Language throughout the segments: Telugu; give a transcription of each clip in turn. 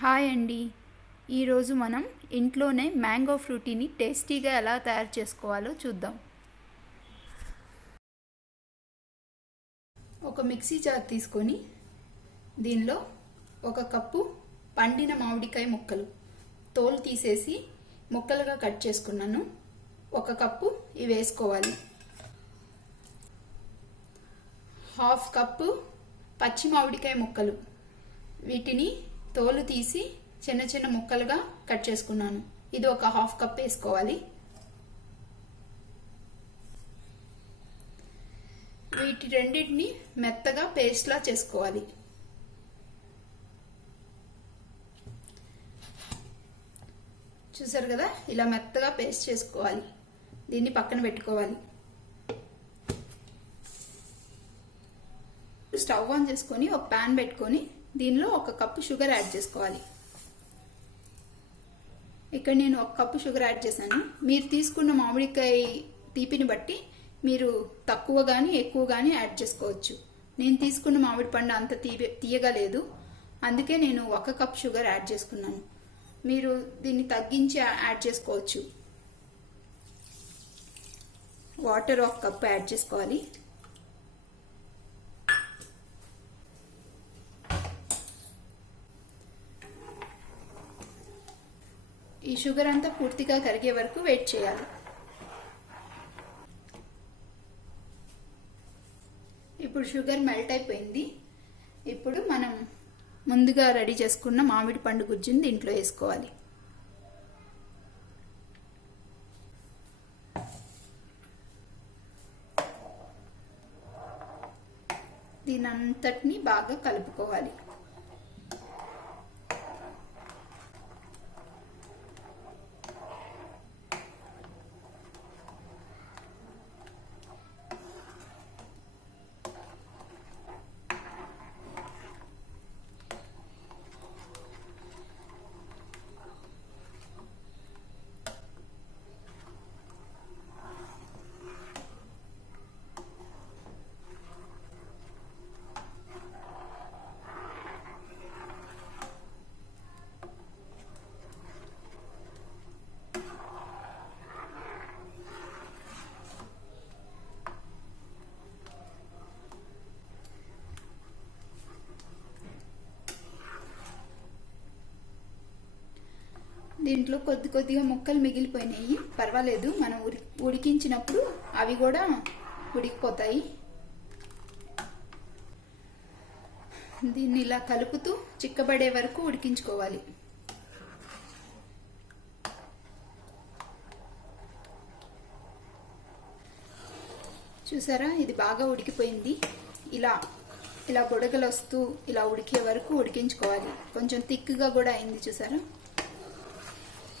హాయ్ అండి. ఈరోజు మనం ఇంట్లోనే మ్యాంగో ఫ్రూటీని టేస్టీగా ఎలా తయారు చేసుకోవాలో చూద్దాం. ఒక మిక్సీ జార్ తీసుకొని దీనిలో ఒక కప్పు పండిన మామిడికాయ ముక్కలు తోలు తీసేసి ముక్కలుగా కట్ చేసుకున్నాను. ఒక కప్పు ఇవి వేసుకోవాలి. హాఫ్ కప్పు పచ్చి మామిడికాయ ముక్కలు, వీటిని తోలు తీసి చిన్న చిన్న ముక్కలుగా కట్ చేసుకున్నాను. ఇది ఒక హాఫ్ కప్ వేసుకోవాలి. వీటి రెండింటిని మెత్తగా పేస్ట్లా చేసుకోవాలి. చూసారు కదా, ఇలా మెత్తగా పేస్ట్ చేసుకోవాలి. దీన్ని పక్కన పెట్టుకోవాలి. స్టవ్ ఆన్ చేసుకొని ఒక ప్యాన్ పెట్టుకొని దీనిలో ఒక కప్పు షుగర్ యాడ్ చేసుకోవాలి. ఇక్కడ నేను ఒక కప్పు షుగర్ యాడ్ చేశాను. మీరు తీసుకున్న మామిడికాయ తీపిని బట్టి మీరు తక్కువ కానీ ఎక్కువ కానీ యాడ్ చేసుకోవచ్చు. నేను తీసుకున్న మామిడి పండు అంత తీయగా లేదు, అందుకే నేను ఒక కప్ షుగర్ యాడ్ చేసుకున్నాను. మీరు దీన్ని తగ్గించి యాడ్ చేసుకోవచ్చు. వాటర్ ఒక కప్ యాడ్ చేసుకోవాలి. ఈ షుగర్ అంతా పూర్తిగా కరిగే వరకు వెయిట్ చేయాలి. ఇప్పుడు షుగర్ మెల్ట్ అయిపోయింది. ఇప్పుడు మనం ముందుగా రెడీ చేసుకున్న మామిడి పండు గుజ్జుని దీంట్లో వేసుకోవాలి. దీనంతటిని బాగా కలుపుకోవాలి. దీంట్లో కొద్ది కొద్దిగా ముక్కలు మిగిలిపోయినాయి, పర్వాలేదు. మనం ఉడికించినప్పుడు అవి కూడా ఉడికిపోతాయి. దీన్ని ఇలా కలుపుతూ చిక్కబడే వరకు ఉడికించుకోవాలి. చూసారా, ఇది బాగా ఉడికిపోయింది. ఇలా ఇలా బుడగలు వస్తూ ఇలా ఉడికే వరకు ఉడికించుకోవాలి. కొంచెం థిక్గా కూడా అయింది. చూసారా,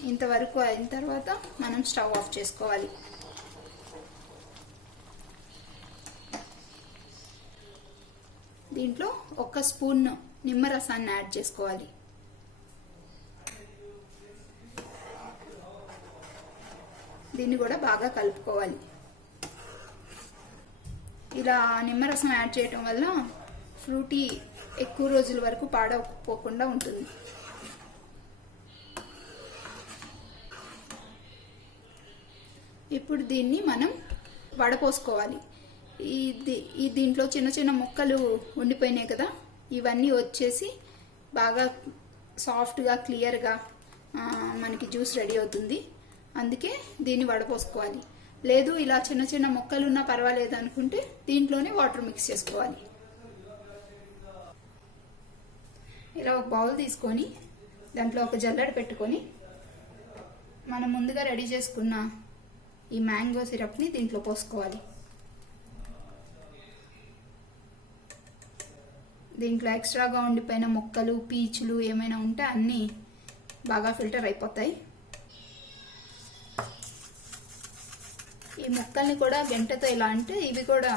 ఇంతవరకు అయిన తర్వాత మనం స్టవ్ ఆఫ్ చేసుకోవాలి. దీంట్లో ఒక స్పూన్ నిమ్మరసాన్ని యాడ్ చేసుకోవాలి. దీన్ని కూడా బాగా కలుపుకోవాలి. ఇలా నిమ్మరసం యాడ్ చేయటం వల్ల ఫ్రూటీ ఎక్కువ రోజుల వరకు పాడైపోకుండా ఉంటుంది. ఇప్పుడు దీన్ని మనం వడపోసుకోవాలి. దీంట్లో చిన్న చిన్న ముక్కలు ఉండిపోయినాయి కదా, ఇవన్నీ వచ్చేసి బాగా సాఫ్ట్గా క్లియర్గా మనకి జ్యూస్ రెడీ అవుతుంది. అందుకే దీన్ని వడపోసుకోవాలి. లేదు ఇలా చిన్న చిన్న ముక్కలు ఉన్నా పర్వాలేదు అనుకుంటే దీంట్లోనే వాటర్ మిక్స్ చేసుకోవాలి. ఇలా ఒక బౌల్ తీసుకొని దాంట్లో ఒక జల్లెడ పెట్టుకొని మనం ముందుగా రెడీ చేసుకున్న ఈ మ్యాంగో సిరప్ని దీంట్లో పోసుకోవాలి. దీంట్లో ఎక్స్ట్రాగా ఉండిపోయిన ముక్కలు, పీచులు ఏమైనా ఉంటే అన్నీ బాగా ఫిల్టర్ అయిపోతాయి. ఈ ముక్కల్ని కూడా గంటతో ఇలా అంటే ఇవి కూడా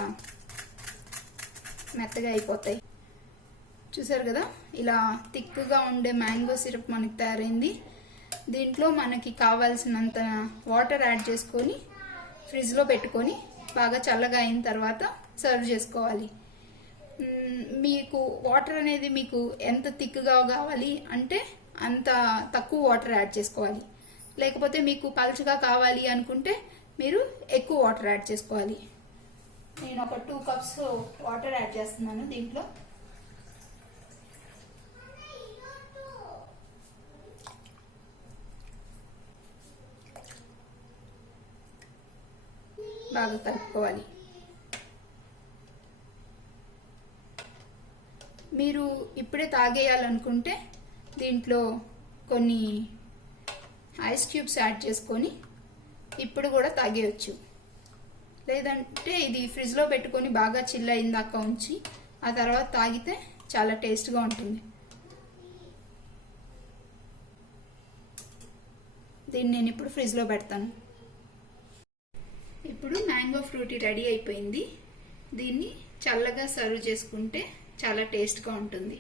మెత్తగా అయిపోతాయి. చూసారు కదా, ఇలా థిక్గా ఉండే మ్యాంగో సిరప్ మనకి తయారైంది. దీంట్లో మనకి కావాల్సినంత వాటర్ యాడ్ చేసుకొని ఫ్రిడ్జ్లో పెట్టుకొని బాగా చల్లగా అయిన తర్వాత సర్వ్ చేసుకోవాలి. మీకు వాటర్ అనేది మీకు ఎంత థిక్గా కావాలి అంటే అంత తక్కువ వాటర్ యాడ్ చేసుకోవాలి. లేకపోతే మీకు పలుచగా కావాలి అనుకుంటే మీరు ఎక్కువ వాటర్ యాడ్ చేసుకోవాలి. నేను ఒక 2 కప్స్ వాటర్ యాడ్ చేస్తున్నాను దీంట్లో. బాగా కలుపుకోవాలి. మీరు ఇప్పుడే తాగేయాలనుకుంటే దీంట్లో కొన్ని ఐస్ క్యూబ్స్ యాడ్ చేసుకొని ఇప్పుడు కూడా తాగేయచ్చు. లేదంటే ఇది ఫ్రిడ్జ్లో పెట్టుకొని బాగా చిల్ అయిందాక ఉంచి ఆ తర్వాత తాగితే చాలా టేస్ట్గా ఉంటుంది. దీన్ని నేను ఇప్పుడు ఫ్రిడ్జ్లో పెడతాను. ఇప్పుడు మ్యాంగో ఫ్రూటీ రెడీ అయిపోయింది. దీన్ని చల్లగా సర్వ్ చేసుకుంటే చాలా టేస్ట్గా ఉంటుంది.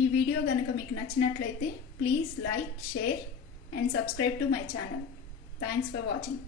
ఈ వీడియో గనుక మీకు నచ్చినట్లయితే please like, share and subscribe to my channel. Thanks for watching.